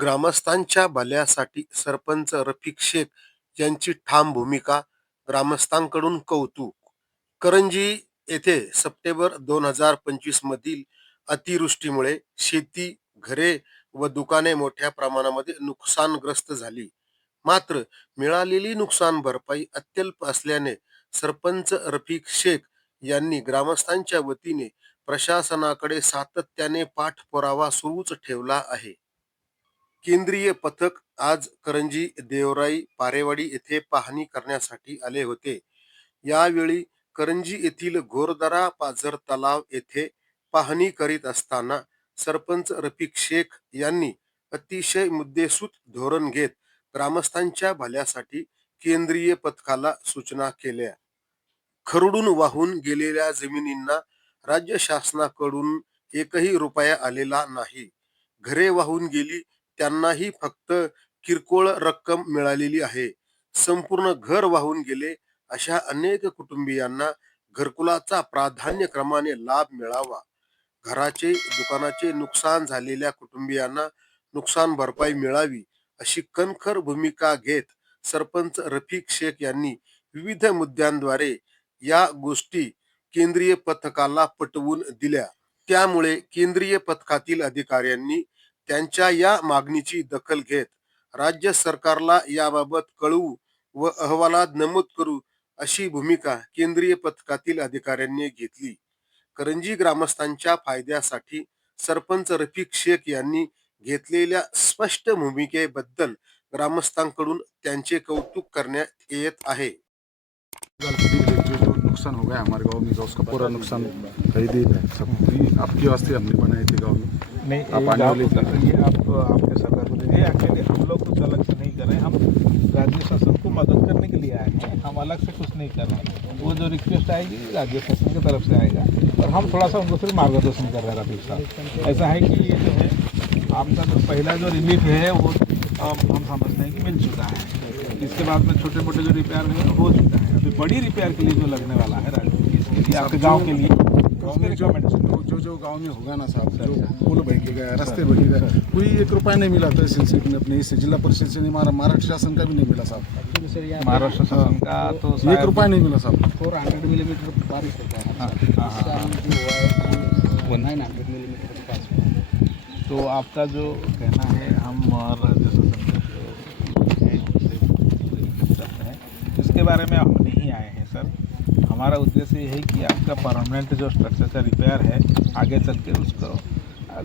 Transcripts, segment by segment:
ग्रामस्थांच्या भल्यासाठी सरपंच रफिक शेख यांची ठाम भूमिका, ग्रामस्थांकडून कौतुक. करंजी येथे सप्टेंबर 2025 मधील अतिवृष्टीमुळे शेती, घरे व दुकाने मोठ्या प्रमाणामध्ये नुकसानग्रस्त झाली. मात्र मिळालेली नुकसान भरपाई अत्यल्प असल्याने सरपंच रफिक शेख यांनी ग्रामस्थांच्या वतीने प्रशासनाकडे सातत्याने पाठपुरावा सुरूच ठेवला आहे. केंद्रीय पथक आज करंजी, देवराई, पारेवाडी येथे पाहणी करण्यासाठी आले होते. यावेळी करंजी येथील घोरदरा पाझर तलाव येथे पाहणी करीत असताना सरपंच रफिक शेख यांनी अतिशय मुद्देसूद धोरण घेत ग्रामस्थांच्या भल्यासाठी केंद्रीय पथकाला सूचना केल्या. खरडून वाहून गेलेल्या जमिनींना राज्य शासनाकडून एकही रुपया आलेला नाही. घरे वाहून गेली, त्यांनाही फक्त किरकोळ रक्कम मिळालेली आहे. संपूर्ण घर वाहून गेले अशा अनेक कुटुंबियांना घरकुलाचा प्राधान्यक्रमाने लाभ मिळावा. घराचे, दुकानाचे नुकसान झालेल्या कुटुंबियांना नुकसान भरपाई मिळावी अशी कणखर भूमिका घेत सरपंच रफिक शेख यांनी विविध मुद्द्यांद्वारे या गोष्टी केंद्रीय पथकाला पटवून दिल्या. त्यामुळे केंद्रीय पथकातील अधिकाऱ्यांनी त्यांच्या या मागणीची दखल घेत राज्य सरकारला याबाबत कळवू व अहवालात नमूद करू अशी भूमिका केंद्रीय पथकातील अधिकाऱ्यांनी घेतली. करंजी ग्रामस्थांच्या फायद्यासाठी सरपंच रफिक शेख यांनी घेतलेल्या स्पष्ट भूमिकेबद्दल ग्रामस्थांकडून त्यांचे कौतुक करण्यात येत आहे. जो नुकसान हो गया हमारे गांव में का उसका पूरा नुकसान खरीदी सब आपके वास्ते हमने बनाए थे गांव में। नहीं, आप आने वाले ये आप आपके सरकार को दीजिए। अकेले हम लोग कुछ अलग से नहीं कर रहे हैं, हम राज्य शासन को मदद करने के लिए आए हैं, हम अलग से कुछ नहीं कर रहे हैं। वो जो रिक्वेस्ट आएगी राज्य शासन की तरफ से आएगा और हम थोड़ा सा उनको सिर्फ मार्गदर्शन कर रहे हैं रफीक साहब। ऐसा है कि ये जो है आपका जो पहला जो रिलीफ है वो हम समझते हैं कि मिल चुका है। इसके बाद में छोटे मोटे जो रिपेयर हुए हो चुका है। अभी बड़ी रिपेयर के लिए जो लगने वाला है राज्य आपके गाँव के लिए जो गांव में होगा ना साहब, जो पुल बह के गया, रास्ते बह के गया, कोई 1 रुपया नहीं मिला तहसील से, अपने इससे जिला परिषद से नहीं, महाराष्ट्र शासन का भी नहीं मिला साहब। महाराष्ट्र शासन का तो 1 रुपया नहीं मिला साहब। 400 मिलीमीटर बारिश होता है। 900 मिलीमीटर के पास। तो आपका जो कहना है हम राज्य शासन है इसके बारे में हम नहीं आए हैं सर। हमारा उद्देश्य ये है कि आपका परमानेंट जो स्ट्रक्चर का रिपेयर है आगे चल के उसको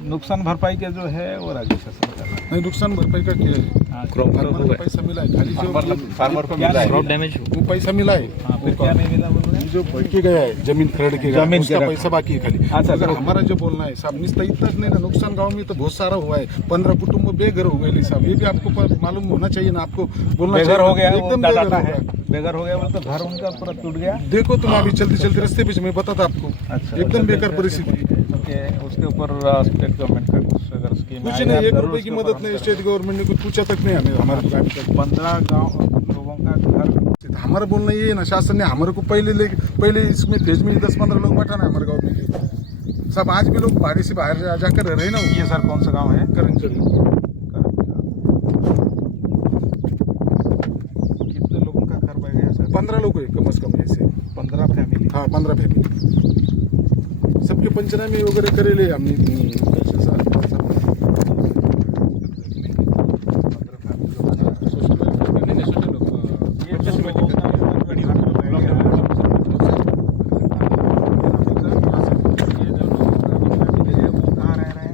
नुकसान भरपाई के जो है वो राज्य शासन कर रहा है। नहीं, नुकसान भरपाई का क्या है? फार्मर को पैसा मिला है, खाली जो फार्मर को मिला है वो पैसा मिला है। हाँ, फिर क्या नहीं मिला बोल रहे हैं? जो बह के गया है, जमीन खरड़ के गया, जमीन उसका के पैसा बाकी है खाली। अच्छा, अगर तो हमारा जो बोलना है साहब, निस्ता इतना नहीं ना, नुकसान गांव में तो बहुत सारा हुआ है। 15 कुटुंब बेघर हो गए साहब, ये भी आपको मालूम होना चाहिए ना, आपको बोलना बेघर चाहिए। हो गया, एकदम वो बेघर डाटा हो है। गया। बेघर हो गया बोले तो घर उनका पूरा टूट गया। देखो तुम अभी चलते चलते रास्ते पे मैं बताता आपको, अच्छा, एकदम बेकार परिस्थिति। उसके ऊपर स्टेट गवर्नमेंट का कुछ अगर स्कीम कुछ नहीं, 1 रुपए की मदद नहीं, स्टेट गवर्नमेंट ने कुछ पूछा तक नहीं हमें। हमारे 15 गाँव लोगों का घर। हमारा बोलना ये है ना, शासन ने हमारे को पहले इसमें फेज में 10-15 लोग बैठाना है हमारे गाँव में। सब आज भी लोग बाहर से बाहर जाकर रह रहे हैं ना। ये सर कौन सा गाँव है? करंजी। कितने लोगों का घर बह गया सर? 15 लोग है कम से कम ऐसे। 15 फैमिली। हाँ, 15 फैमिली। सबके पंचनामे वगैरह करेले हमने।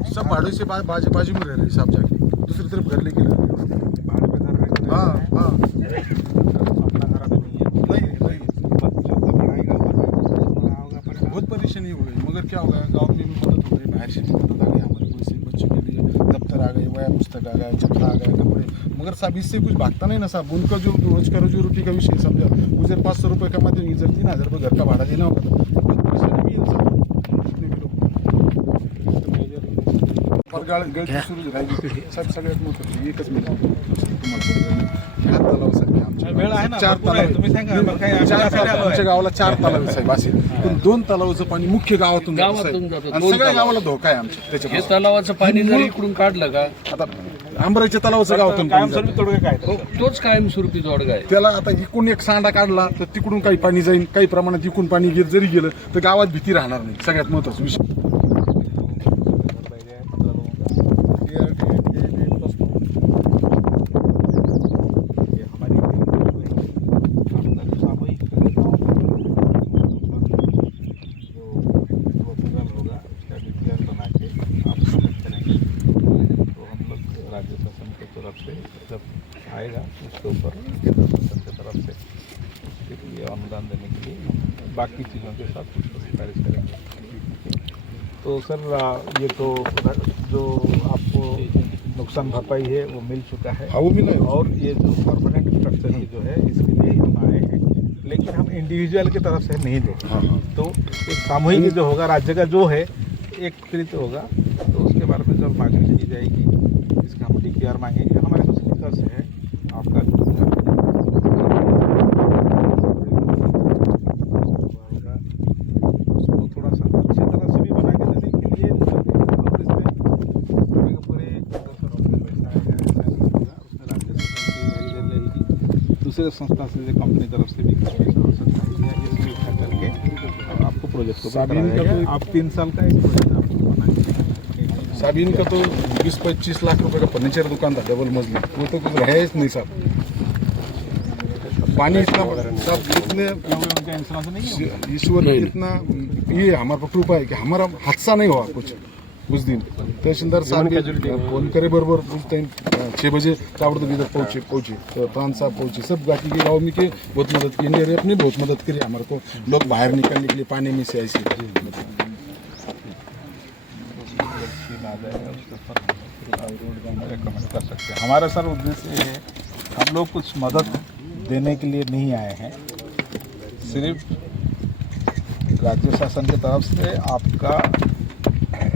सब भाड़े से बाजू में रह रहे हैं साहब, जाके दूसरी तरफ घर लेके रह रहे हैं। भाड़े पे घर रह रहे हैं। हाँ हाँ, अपना घर अभी नहीं है। नहीं, बच्चों का पढ़ाई का होगा पर बहुत परेशानी हो गई। मगर क्या हो गया, गाँव में भी मदद हो गई, बाहर से भी मदद आ गई हमारे को। इससे बच्चों के लिए दफ्तर आ गए, वया पुस्तक आ गया, छत्रा आ गया, कपड़े। मगर साहब इससे कुछ भागता नहीं ना साहब। उनका जो रोज का रोजी रोटी का विषय समझा, उधर 500 रुपये कमाते हैं, इधर 3000 रुपये घर का भाड़ा देना होगा, तो बहुत परेशानी भी है साहब। गळती सुरू राहिली साहेब, सगळ्यात मोठं एकच मिनिट तुम्हाला तलाव साहेब वेळ आहे ना, 4 भरपूर आहे. तुम्ही सांगा, आम्हाला काही आम्ही तलाव असायला आलोय. आमच्या गावाला 4 तलाव आहे साहेब असे, पण 2 तलावाचं पाणी मुख्य गावातून जातं गावातून साहेब. जातं, आणि 2 सगळ्या तलाव. गावाला धोका आहे आमच्या हे त्याच्यामुळे। तलावाचं पाणी जर इकडून काढलं का आता आंबराच्या तलावाचं गावातून पाणी जातं. कायमस्वरूपी तोडगा काय त्याचा? तोच कायमस्वरूपी तोडगा आहे. त्याला आता इकडून एक सांडा काढला तर तिकडून काही पाणी जाईल, काही प्रमाणात इकडून पाणी जरी गेलं तर गावात भीती राहणार नाही. सगळ्यात महत्वाचा विषय. पहिले आहे 15 लोगों का। ये हमारी आपका जो सामूहिक जो प्रपोजल होगा उसका डिक्लेयर बना के आप सबमिट करेंगे, तो हम लोग राज्य शासन की तरफ से जब आएगा उसके ऊपर केंद्र शासन की तरफ से उसके लिए अनुदान देने के लिए हम बाकी चीज़ों के साथ कुछ सिफारिश करेंगे। तो सर ये तो जो आपको नुकसान भरपाई है वो मिल चुका है, हाँ, वो मिला है। और ये जो परमानेंट स्ट्रक्चर की जो है इसके लिए हम आए हैं, लेकिन हम इंडिविजुअल की तरफ से नहीं देंगे। तो एक सामूहिक जो होगा राज्य का जो है एकत्रित होगा, तो उसके बारे में जब मांगनी की जाएगी इसका हम DPR मांगेंगे। हमारे कुछ लिखर्स है आपका उसको थोड़ा सा अच्छी तरह से भी बना के देने के लिए दूसरे संस्था से कंपनी तरफ से भी कुछ पैसा हो सकता है, या ये सब इकट्ठा करके आपको प्रोजेक्ट को साबिन का कराया तो- आप 3 साल का एक प्रोजेक्ट आपको बनाएंगे। साहब इनका तो 20-25 लाख रुपए का फर्नीचर दुकान था डबल मजली, वो तो कुछ है ही नहीं साहब। पानी इतना साहब इतने उनका इंश्योरेंस नहीं है? ईश्वर इतना ये हमारे पर कृपा है कि हमारा हादसा नहीं हुआ कुछ उस दिन। तहसीलदार साहब भी फोन करे बरोबर उस टाइम 6 बजे ताबड़तोड़ इधर पहुंचे तो प्रांत साहब पहुंचे, सब बाकी के गाँव में के बहुत मदद की, इंडिया ने बहुत मदद करी हमारे को, लोग बाहर निकलने के लिए पानी में से ऐसे। रेकमेंड कर सकते हैं। हमारा सर उद्देश्य ये है, हम लोग कुछ मदद देने के लिए नहीं आए हैं, सिर्फ राज्य शासन की तरफ से आपका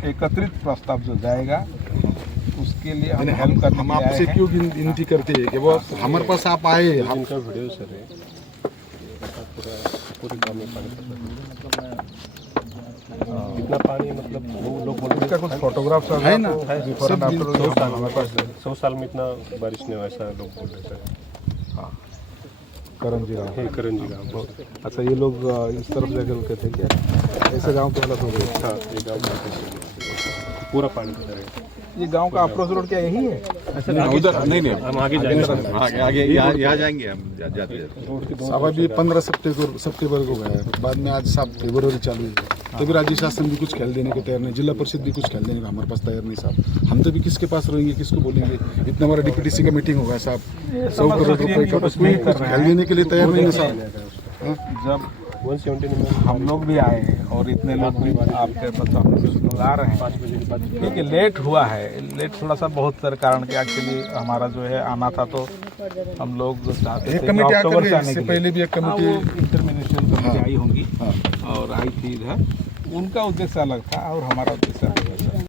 एकत्रित प्रस्ताव जो जाएगा उसके लिए हम हेल्प करने हम के लिए आए आपसे हैं। क्यों विनती करते हैं कि वो हमारे पास आप आए हम इनका वीडियो सर है पूरे गाँव में पानी इतना पानी मतलब वो लोग बोलते इसका कुछ फोटोग्राफ है ना, बिफोर सब एंड आफ्टर हमारे पास 100 साल में इतना बारिश नहीं हुआ ऐसा लोग बोल रहे थे। करंजी गाँव। हे करंजी गाँव बहुत अच्छा, ये लोग इस तरफ जाकर रुके थे क्या? ऐसे गांव की हालत हो गई। हाँ ये गाँव पूरा पानी इधर है। ये गांव का अप्रोच रोड क्या यही है? उधर नहीं हम आगे जाएंगे आगे यहाँ जाएंगे हम जाते जाते। साहब अभी 15 सितंबर को गया, बाद में आज साहब फरवरी चालू है, तभी राज्य शासन भी कुछ खेल देने को तैयार नहीं, जिला परिषद भी कुछ खेल देने को हमारे पास तैयार नहीं साहब। हम तो भी किसके पास रहेंगे, किसको बोलेंगे? इतना बड़ा DPDC का मीटिंग होगा साहब, 100 करोड़ रुपए का कुछ नहीं खेल देने के लिए तैयार नहीं है साहब। जब 170 में हम लोग भी आए हैं और इतने लोग भी आपके लोग आ रहे हैं, 5 बजे के बाद ठीक है, लेट हुआ है, लेट थोड़ा सा बहुत सारे कारण के एक्चुअली हमारा जो है आना था, तो हम लोग चाहते एक थे कि कमेटी अक्टूबर आकर से आने इससे के लिए। पहले भी एक हाँ, कमेटी वो इंटरमिनिस्ट्रियल कमेटी हाँ। आई होंगी और आई थी इधर, उनका उद्देश्य अलग था और हमारा उद्देश्य अलग है।